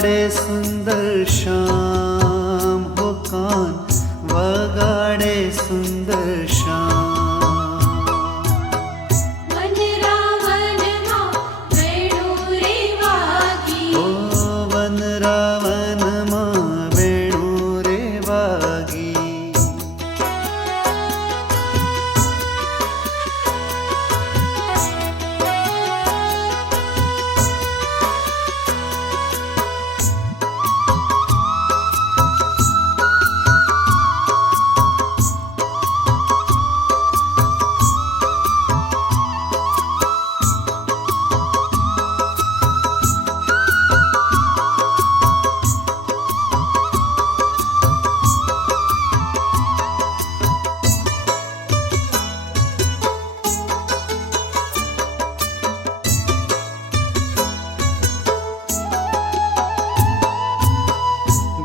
વગાડે સુંદર શ્યામ હો કાન વગાડે સુંદર શ્યામ વનરાવનમાં વેણુ રે વાગી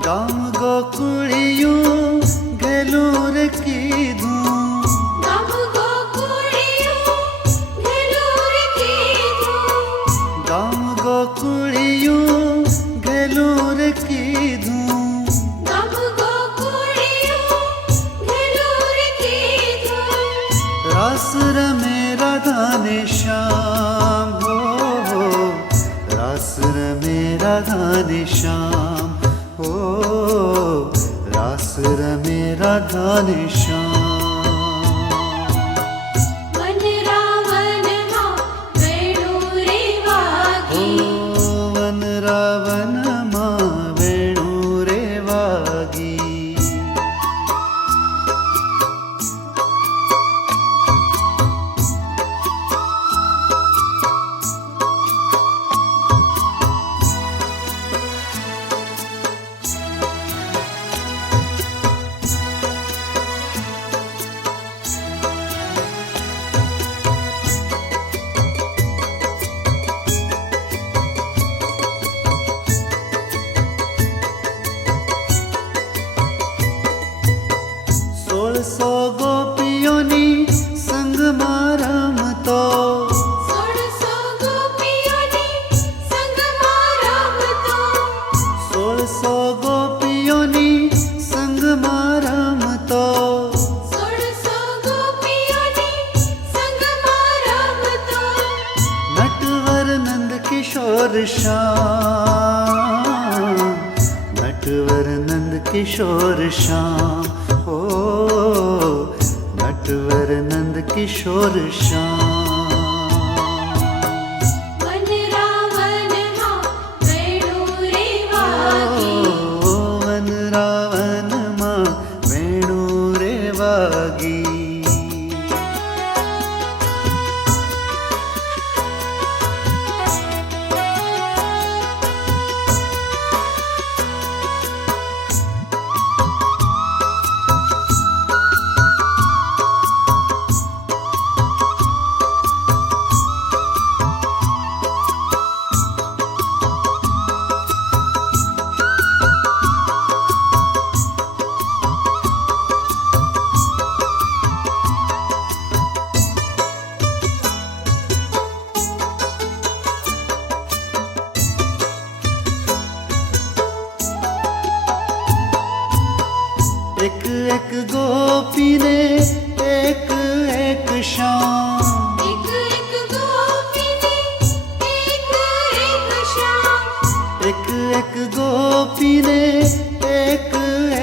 ગામ ગોકુળિયું ઘેલું રે કીધું ગામ ગોકુળિયું ઘેલું રે કીધું ગામ ગોકુળિયું ઘેલું રે કીધું ગામ ગોકુળિયું ઘેલું રે કીધું રાસ રમે રાધાને શ્યામ હો રાસ રમે રાધાને શ્યામ હો રાસ રમે રાધાને શ્યામ વનરાવનમાં વેણુ રે વાગી વનરાવનમાં વેણુ રે વાગી સોળસો ગોપીઓની સંગમાં રમતો 1600 ગોપીઓની સંગમાં રમતો 1600 ગોપીઓની સંગમાં રમતો 1600 ગોપીઓની સંગમાં રમતો નટવર નંદ કિશોર શ્યામ નટવર નંદ કિશોર શ્યામ ઓ નટવર નંદ કિશોર શ્યામ વનરાવનમાં વેણુ રે વાગી વનરાવનમાં વેણુ રે વાગી એક એક ગોપીને એક એક શ્યામ એક એક ગોપીને એક એક શ્યામ એક એક ગોપીને એક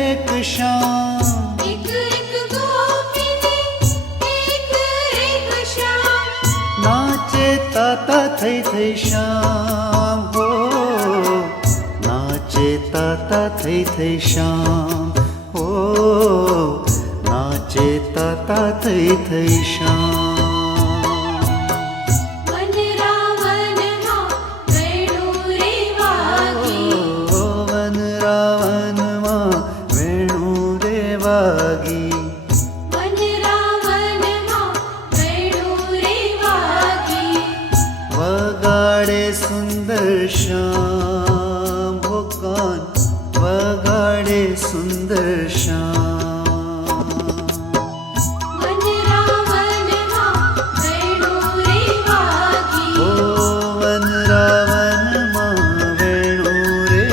એક શ્યામ એક એક ગોપીને એક એક શ્યામ નાચે તાતા થઈ થઈ શ્યામ હો નાચે તાતા થઈ થઈ શ્યામ હો નાચે તાતા થઈ થઈ શ્યામ વનરાવનમાં વેણુ રે વાગી વનરાવનમાં વેણુ રે વાગી વનરાવનમાં વેણુ રે વાગી વગાડે સુંદર શ્યામ હો કાન વગાડે સુંદર શ્યામ વનરાવનમાં વેણુ રે વાગી ઓ વનરાવનમાં વેણુ રે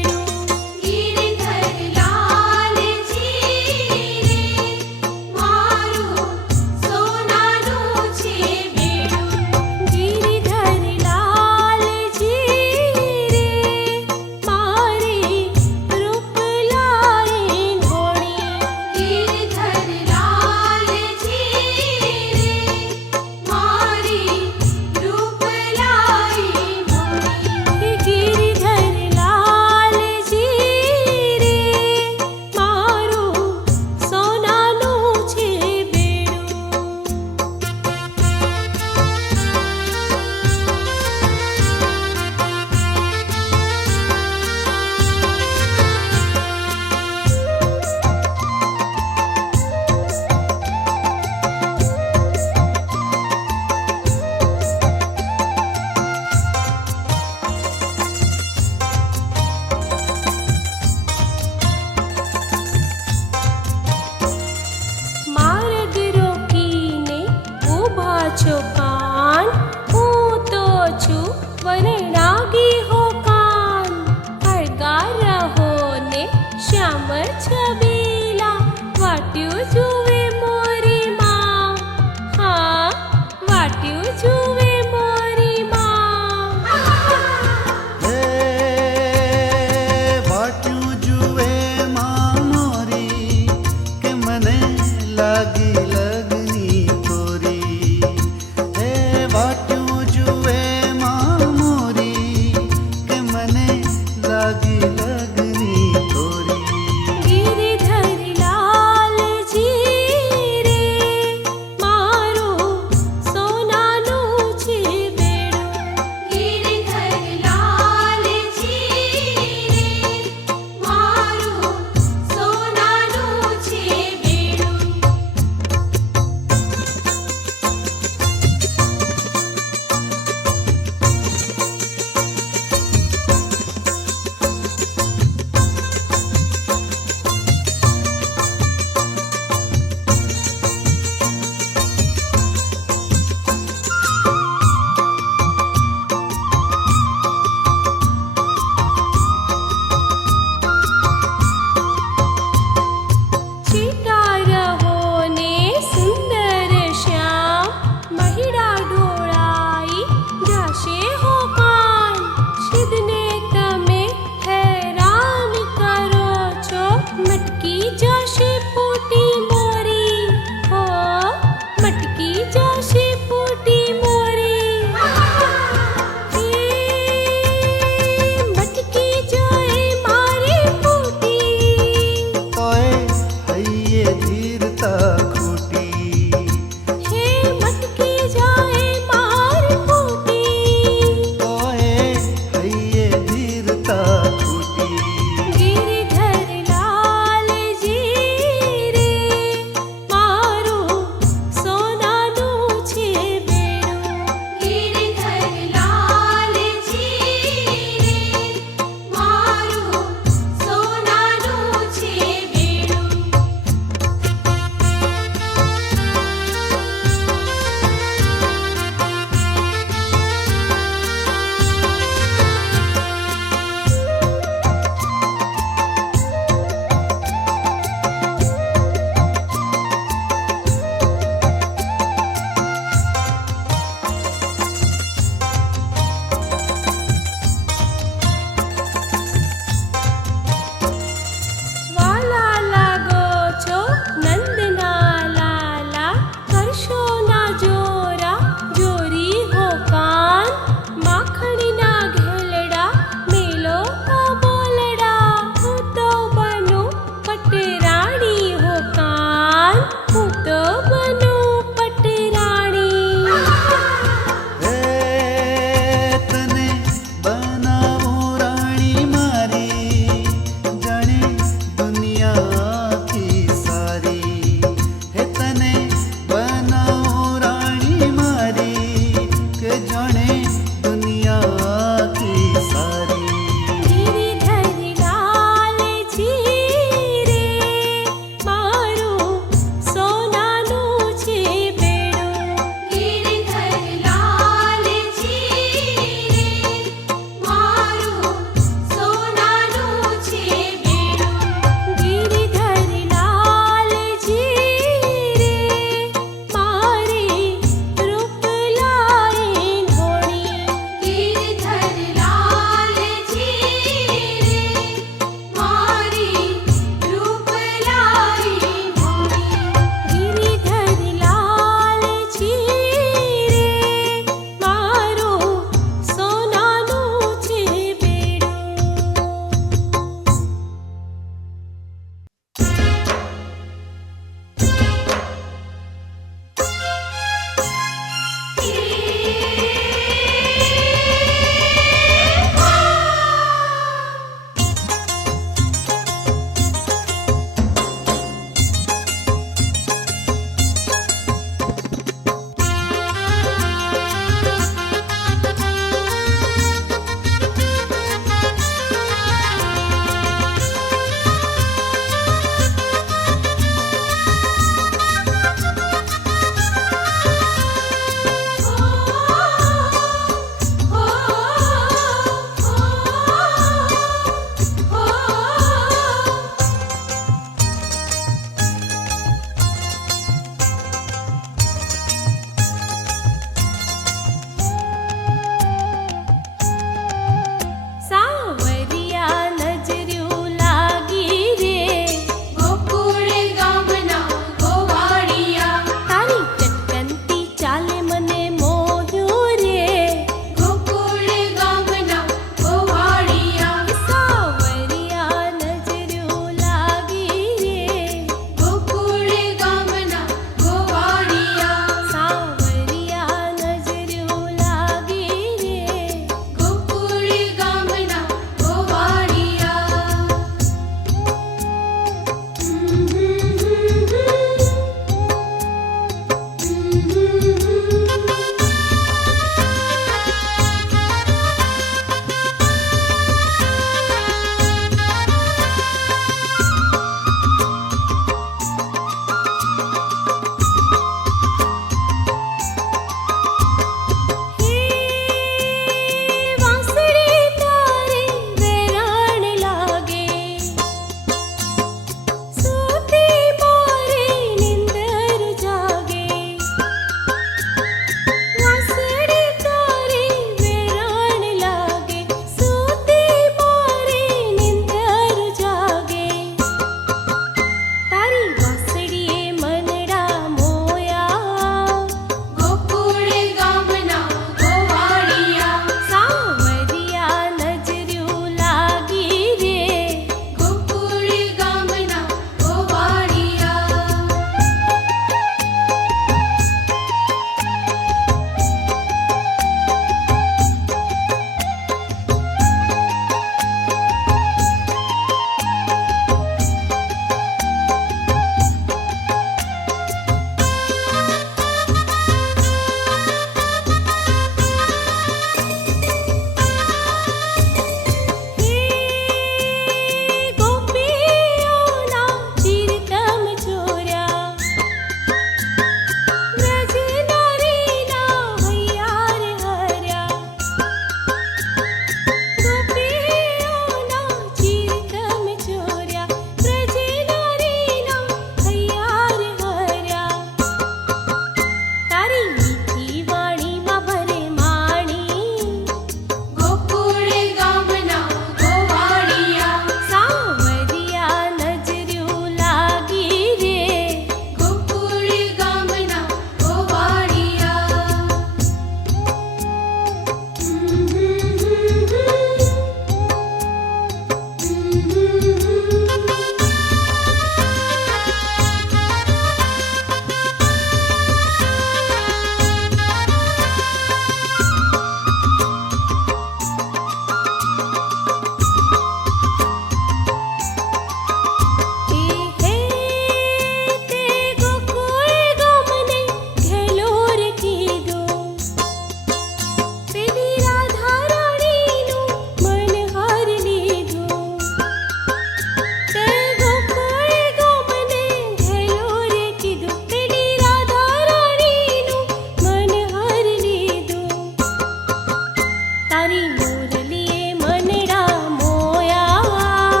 તારી મોરલીએ મનડા મોયા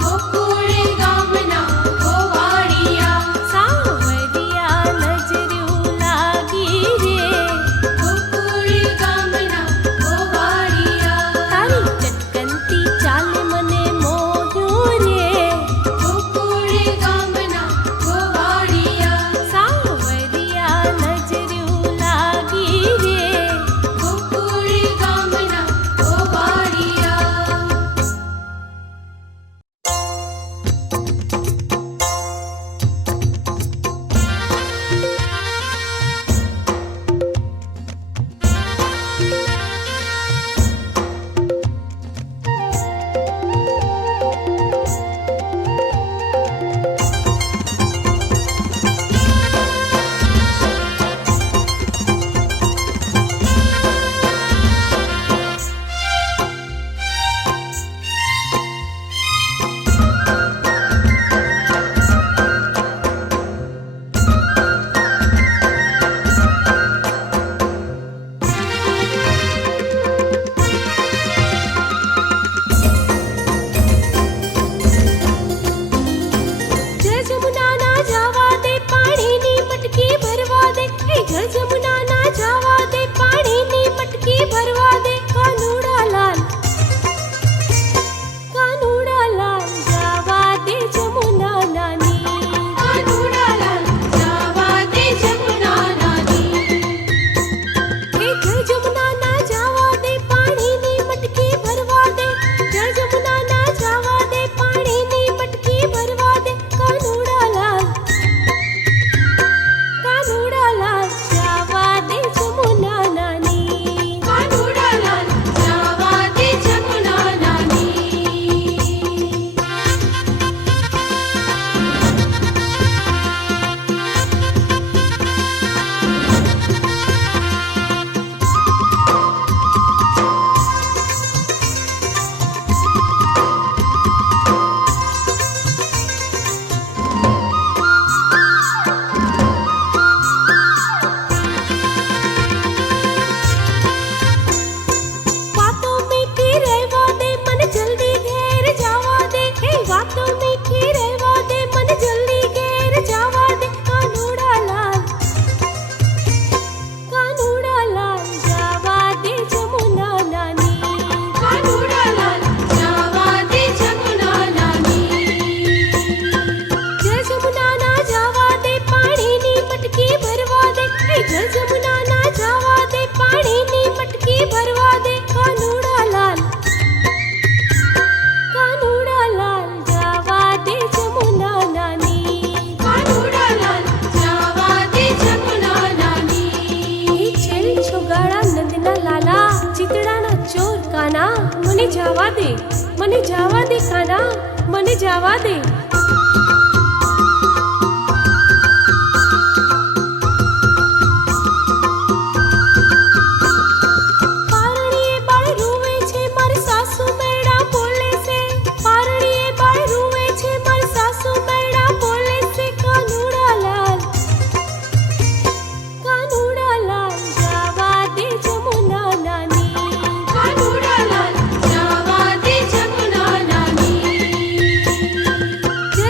ગોકુળ ગામના ગોવાળિયા સાવરિયા નજર્યું લાગી રે ગોકુળ ગામના ગોવાળિયા તારી ચટકનતી ચાલ મને મોહ્યું રે ગોકુળ ગામના ગોવાળિયા સાવરિયા નજર્યું લાગી રે ગોકુળ ગામના ગોવાળિયા જળ જમુના ના જાવા દે પાણીની મટકી ભરવા દે હે જળ જમુના ના જાવા દે પાણીની મટકી ભરવા દે કાનુડા લાલ જાવા દે જમુના નાની કાનુડાલાલ જાવા દે જમુના નાની હે જળ જમુના ના જાવા દે પાણીની મટકી ભરવા દે જળ જમુના ના જાવા દે પાણીની મટકી ભરવા દે કાનુડા લાલ જાવા દે જમુના નાની કાનુડાલાલ જાવા દે જમુના નાની વાતો મીઠી રહેવા દે મને જલ્દી ઘેર જવા દે હે વાતો મીઠી રહેવા દે મને જલ્દી ઘેર જવા દે કાનુડા લાલ જાવા દે જમુના નાની કાનુડાલાલ જાવા દે જમુના નાની જળ જમુના ના જાવા દે પાણીની મટકી ભરવા દે હે જળ જમુના ના જાવા દે પાણીની મટકી ભરવા દે કાનુડા લાલ જાવા દે જમુના નાની કાનુડાલાલ જાવા દે જમુના નાની હે છેલ છોગાડા નંદના લાલા ચિતડાના ચોર કાના મને જવા દે કાના મને જવા દે પારણીએ બાળ રૂવે છે મારી સાસુ મેળા બોલે છે પારણીએ બાળ રૂવે છે મારી સાસુ મેળા બોલે છે કાનુડા લાલ જાવા દે જમુના નાની કાનુડાલાલ જાવા દે જમુના નાની જળ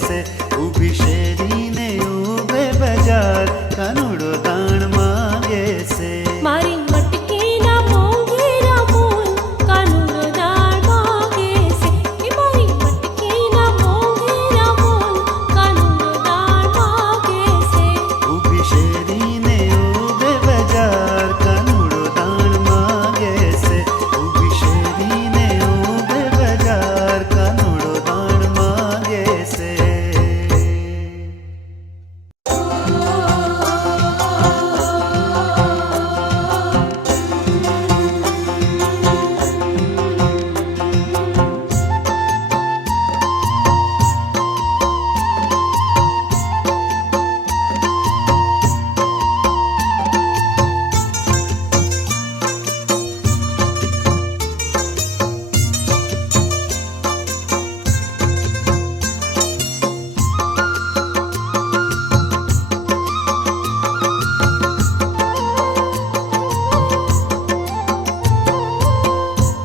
છે ઊભી શેરીને ઊભે બજાર કાનુડો દાણ માંગે છે મારી મટકીના મોંઘેરા મોલ કાનુડો દાણ માંગે છે એ મારી મટકીના મોંઘેરા મોલ કાનુડો દાણ માંગે છે ઊભી શેરીને ઊભે બજાર કાનુડો દાણ માંગે છે ઊભી શેરીને ઊભે બજાર કાનુડો દાણ માંગે છે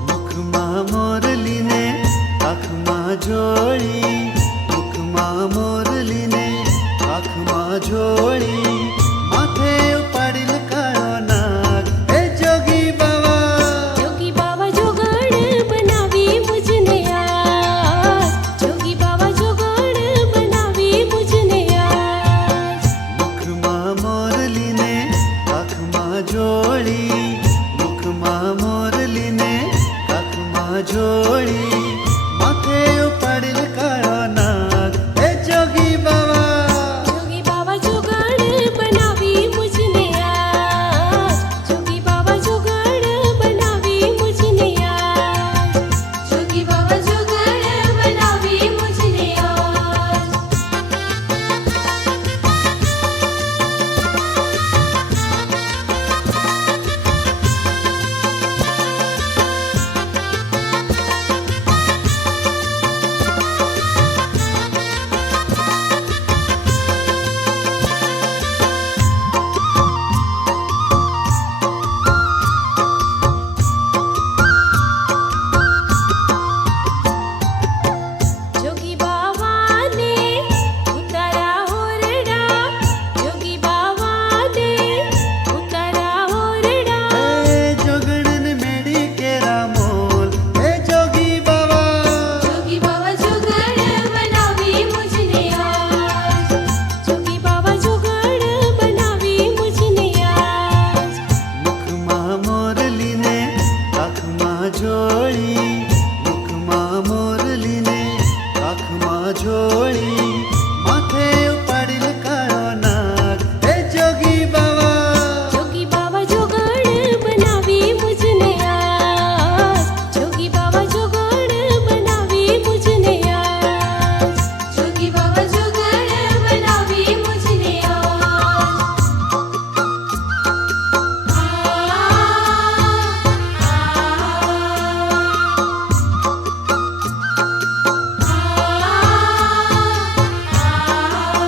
મુખમાં મોરલીને આંખમાં જોડી મુખમાં મોરલીને આંખમાં જોડી માથે ઉપાડીલ કાળો નાગ હે જોગી બાવા જોગી બાવા જોગણ બનાવી મુજને આજ જોગી બાવા જોગણ બનાવી મુજને આજ મુખમાં મોરલીને આંખમાં જોડી મુખમાં મોરલીને આંખમાં જોડી માથે ઉપાડીલ કાળો નાગ હે જોગી બાવા જોગી બાવા જોગણ બનાવી મુજને આજ જોગી બાવા જોગણ બનાવી મુજને આજ જોગી બાબા જોગણ બનાવી મુજને આજ જોગી બાવાને ઉતારા હોરડા જોગી બાવાને ઉતારા હોરડા હે જોગણને મેડી કેરા મોલ હે જોગી બાવા જોગી બાબા જોગણ બનાવી મુજને આજ જોગી બાવા જોગણ બનાવી મુજને આજ મુખમાં મોરલીને આંખમાં જોડી મુખમાં મોરલીને આંખમાં જોડી માથે ઉપાડીલ કાળો નાગ હે જોગી બાવા જોગી બાવા જોગણ બનાવી મુજને આજ જોગી બાવા જોગણ બનાવી મુજને આજ જોગી બાબા જોગણ બનાવી મુજને આજ આ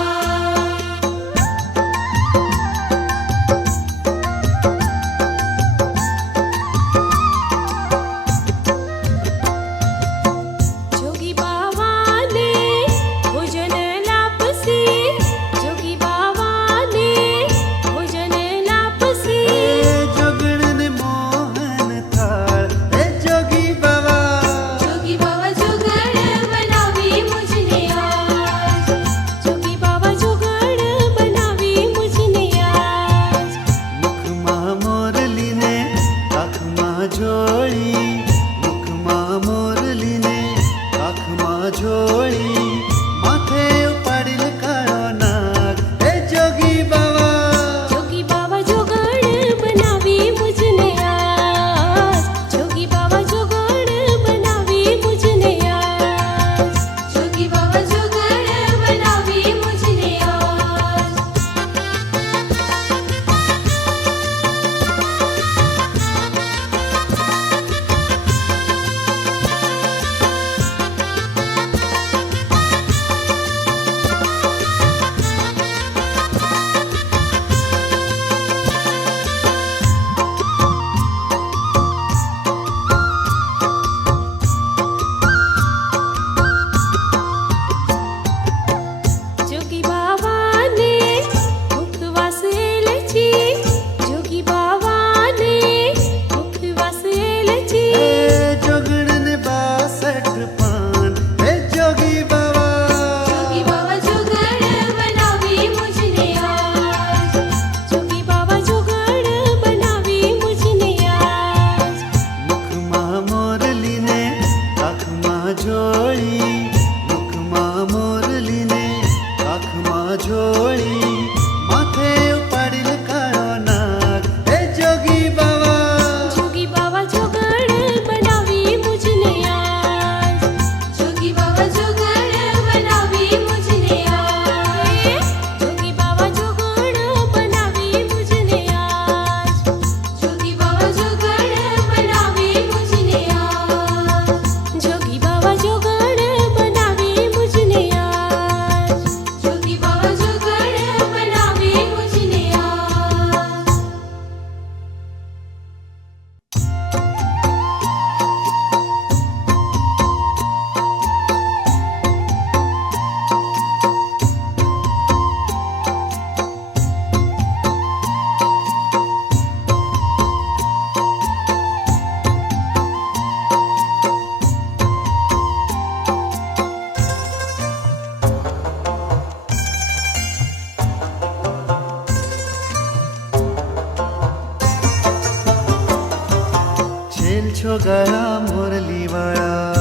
છો ગળા મુરલી વાળા,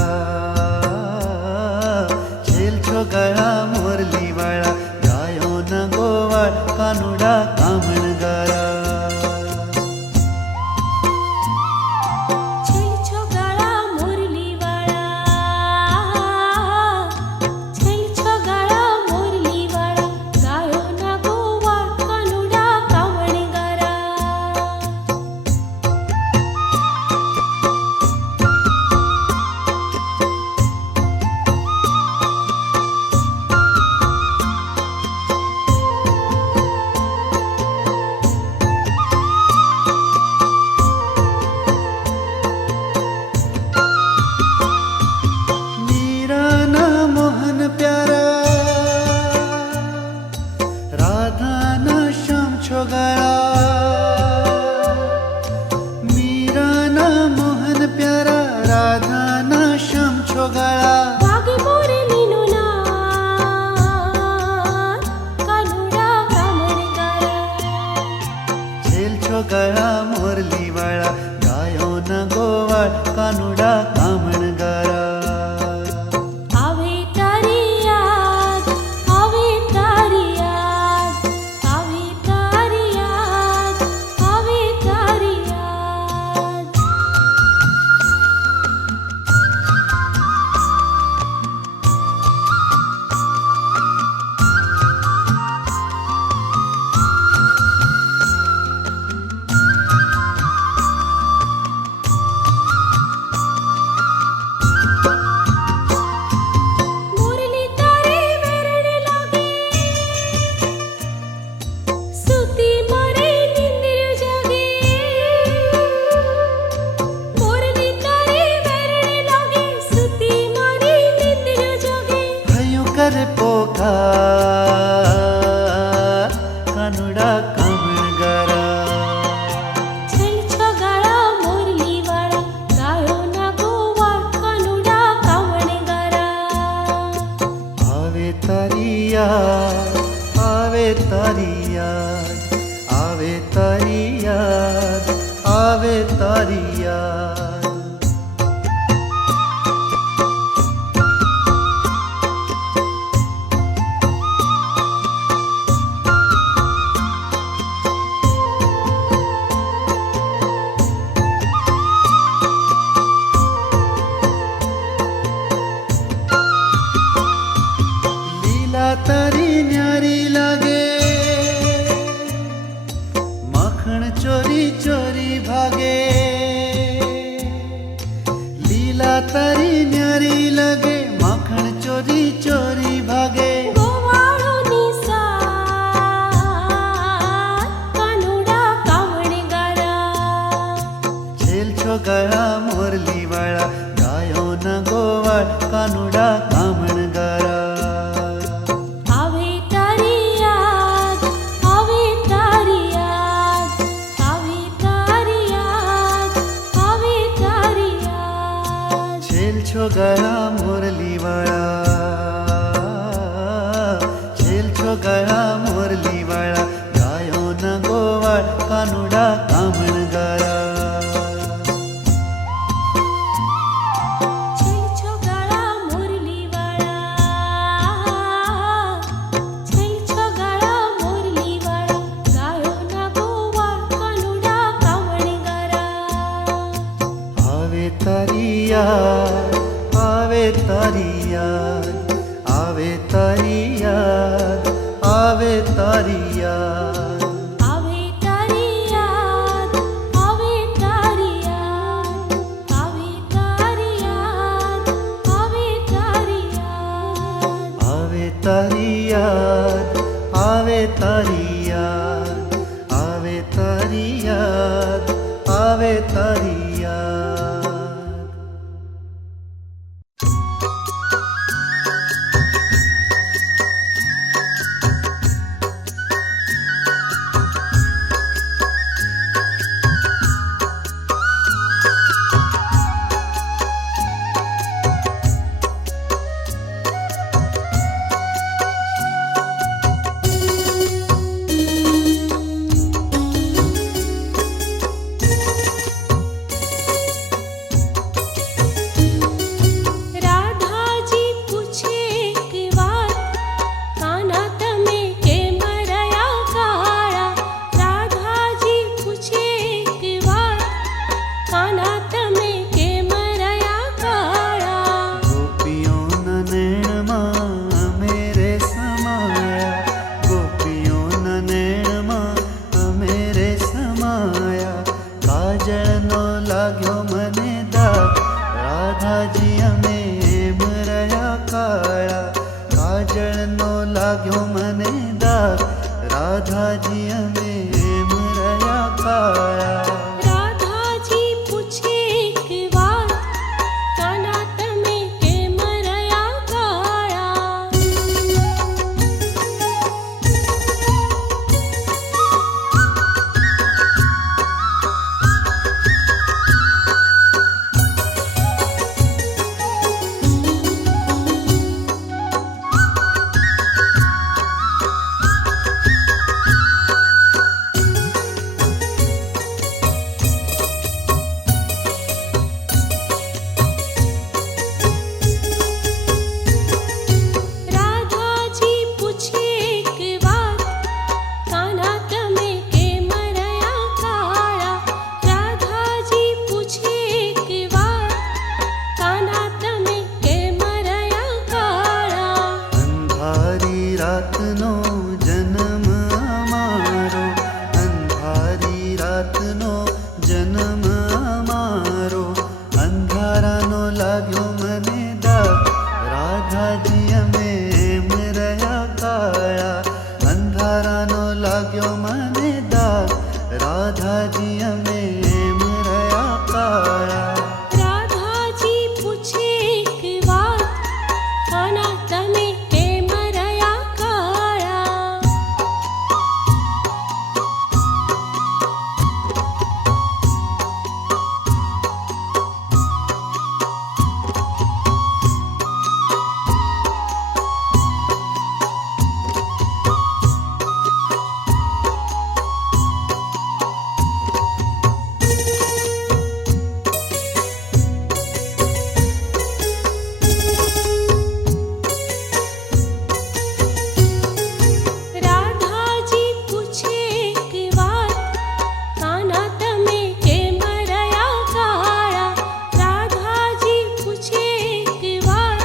છેલ છો ગળા મુરલી વાળા, ગાયો ના ગોવાળ કાનુડા કામણ ગારા. છેલ છો ગળા મુરલી વાળા, છેલ છો ગળા મુરલી વાળા, ગાયો ના ગોવાળ કાનુડા કામણ ગારા. मीरा ना मोहन प्यारा, राधा ना श्याम છો ગળા. मीरा ना मोहन प्यारा, राधा ना श्याम છો ગળા. વાગે મોરલીનું નાદ, કાનુડા કામણ ગારા. છેલ છો ગળા મુરલી વાળા, ગાયો ના ગોવાળ કાનુડા કામણ ગારા. આવે તારી યાદ, આવે તારી યાદ, આવે તારી યાદ, આવે તારી યાદ. મુરલી તારે વેરણે લાગે, સુતી મારે નિંદ્ર જાગે. મુરલી તારે વેરણે લાગે, સુતી મારી નિંદ્ર જાગે. હૈયું કરે પોકાર, કાનુડા કામણ ગારા. છેલ છો ગળા મુરલી વાળા, ગાયો ના ગોવાળ કાનુડા કામણ ગારા. આવે તારી યાદ, આવે તારી યાદ, આવે તારી યાદ, આવે તારી યાદ. લીલા તારી ન્યારી લાગે, માખણ ચોરી ચોરી ભાગે. લીલા તારી ન્યારી લાગે, માખણ ચોરી ચોરી ભાગે. ગોવાળોની સાથ, કાનુડા કામણ ગારા. છેલ છો ગળા મુરલી વાળા, ગાયો ના ગોવાળ કાનુડા કામણ ગારા. આવે તારી યાદ, આવે તારી યાદ, આવે તારી યાદ, આવે તારી યાદ. છેલ છો ગળા મુરલી વાળા, છેલ છો ગળા મુરલી વાળા, ગાયો ના ગોવાળ કાનુડા કામણ ગારા. છેલ છો ગળા મુરલી વાળા, છેલ છો ગળા મુરલી વાળા, ગાયો ના ગોવાળ કાનુડા કામણ ગારા. આવે તારી યાદ, આવે તારી યાદ, આવે તારી યાદ, આવે તારી યાદ. આવે તારી યાદ, આવે તારી યાદ, આવે તારી યાદ, આવે તારી યાદ. આવે તારી યાદ, આવે તારી યાદ, આવે તારી યાદ, આવે તારી યાદ. લાગ્યો મને દાગ રાધાજી અમે એમ રહ્યા કાયા રાધાજી પૂછે એક વાત કાના તમે કેમ રહ્યા કાયા રાધાજી પૂછે એક વાત કાના તમે કેમ રહ્યા કાળા રાધાજી પૂછે એક વાત કાના તમે કેમ રહ્યા કાળા અંધારી રાતનો જન્મ અમારો અંધારી રાતનો જન્મ અમારો અંધારાનો લાગ્યો મને દાગ રાધાજી અમે એમ રહ્યા કાયા અંધારાનો લાગ્યો મને દાગ રાધાજી અમે એમ રહ્યા કાયા રાધાજી પૂછે એક વાત કાના તમે કેમ રહ્યા કાળા રાધાજી પૂછે એક વાત કાના તમે કેમ રહ્યા કાળા રાધાજી પૂછે એક વાત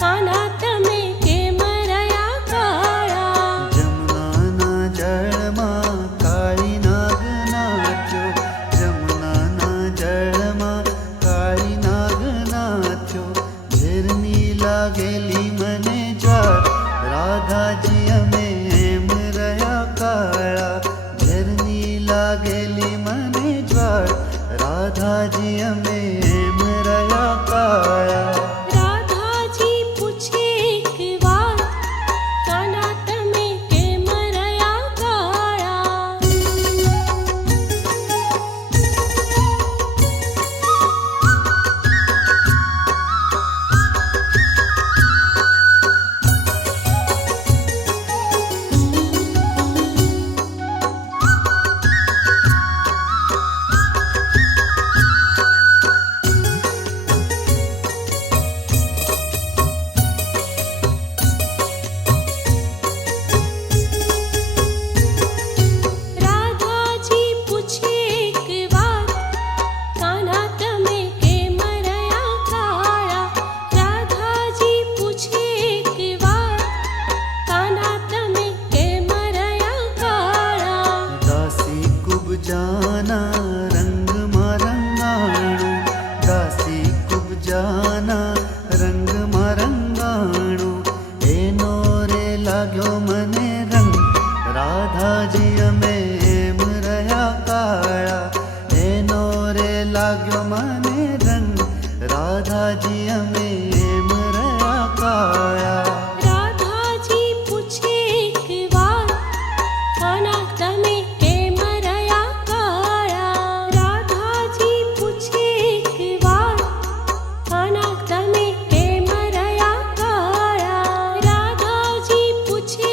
કાના તમે કેમ રહ્યા કાળા જમુનાના જળમાં કાળી નાગ નાચ્યો જમુનાના જળમાં કાળી નાગ નાચ્યો ઝેરની લાગેલી મને જાળ રાધાજી અમે એમ રહ્યા કાળા ઝેરની લાગેલી મને જ્વાળ રાધાજી અમે એમ રહ્યા કાળા રાધાજી પૂછે એક વાત કાના તમે કેમ રહ્યા કાળા રાધાજી પૂછે એક વાત કાના તમે કેમ રહ્યા કાળા રાધાજી પૂછે એક વાત કાના તમે કેમ રહ્યા કાળા દાસી કુબજાના રંગમાં રંગાણું દાસી કુબજાના રંગમાં રંગાણું એનો રે લાગ્યો મને રંગ રાધાજી અમે એમ રહ્યા કાળા એનો રે લાગ્યો મને રંગ રાધાજી અમે એમ રહ્યા કાળા રાધાજી પૂછે એક વાત કાના તમે કેમ રહ્યા કાળા રાધાજી પૂછે એક વાત કાના તમે કેમ રહ્યા કાળા રાધાજી પૂછે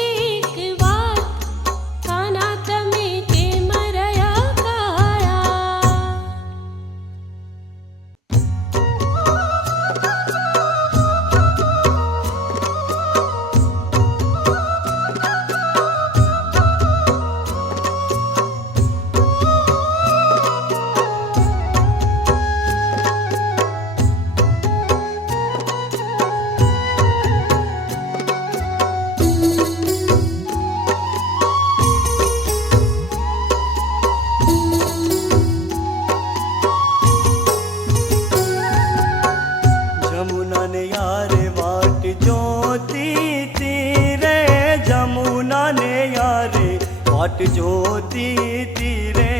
वाट जोती तीरे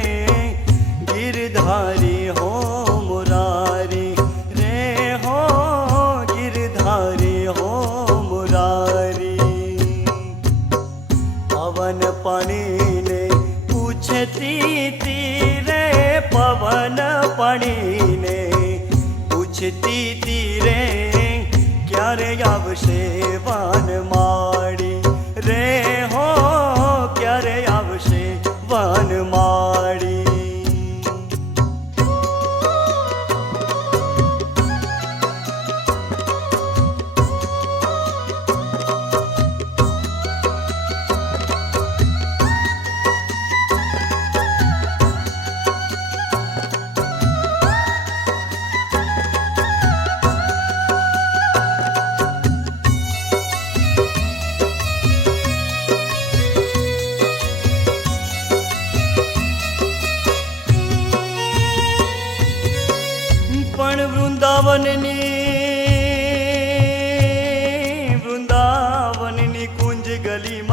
गिरधारी हो मुरारी रे हो गिरधारी हो मुरारी पवन पानी ने पूछती तीरे पवन पानी ने पूछती तीरे क्यारे आवशे वनमाળી रे हो क्यारे आवशे वनमाળી પણ વૃંદાવનની કુંજ ગલીમાં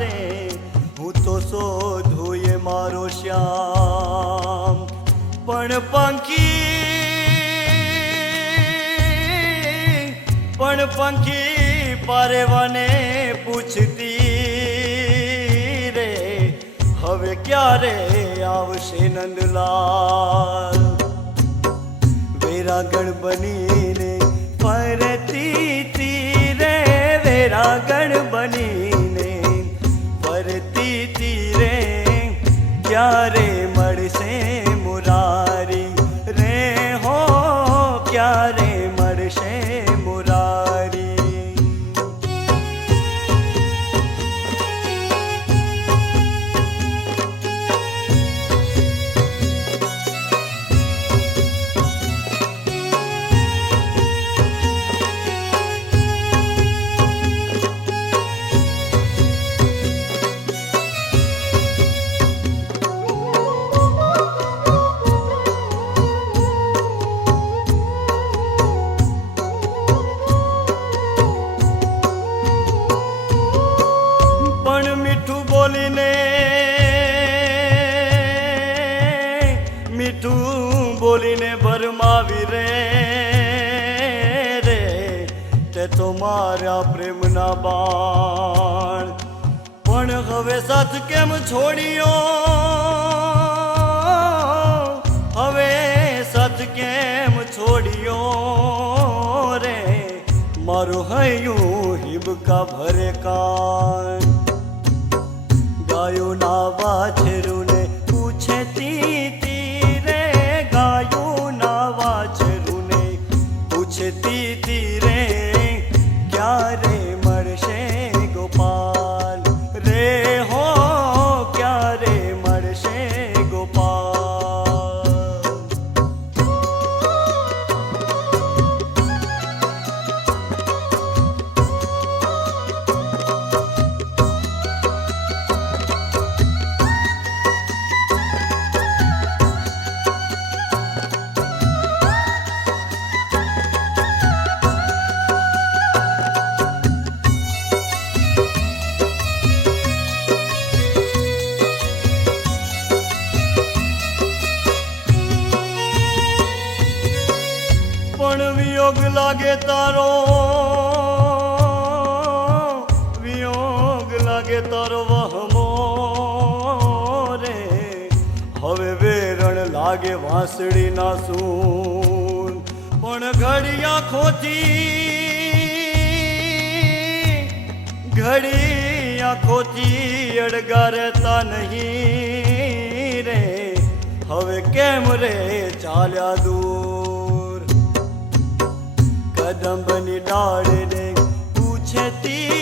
રે હું તો શોધું એ મારો શ્યામ પણ પંખી પારેવાને પૂછતી રે હવે ક્યારે આવશે નંદલાલ વેરાગણ બનીને ફરતી તીરે વેરાગણ બનીને ફરતી તીરે ક્યારે મળશે મુરારી રે હો ક્યારે મળશે મુરારી મીઠું બોલીને ભરમાવી રે તે તો મારા પ્રેમના બાણ પણ હવે સાથ કેમ છોડ્યો હવે સાથ કેમ છોડ્યો રે મારું હૈયું હિબકા ભરે કાન ગાયો ના વાછરુને પૂછતી તીરે ગાયો ના વાછરુને પૂછતી તીરે ક્યારે મળશે ગોપાલ રે હો ક્યારે મળશે ગોપાલ પણ વિયોગ લાગે તારો વહમો રે હવે વેરણ લાગે વાંસળી ના સૂન પણ ઘડિયા ખોતી અડગારતા નહીં રે હવે કેમ રે ચાલ્યા દૂર કદંબની ડાળને પૂછતી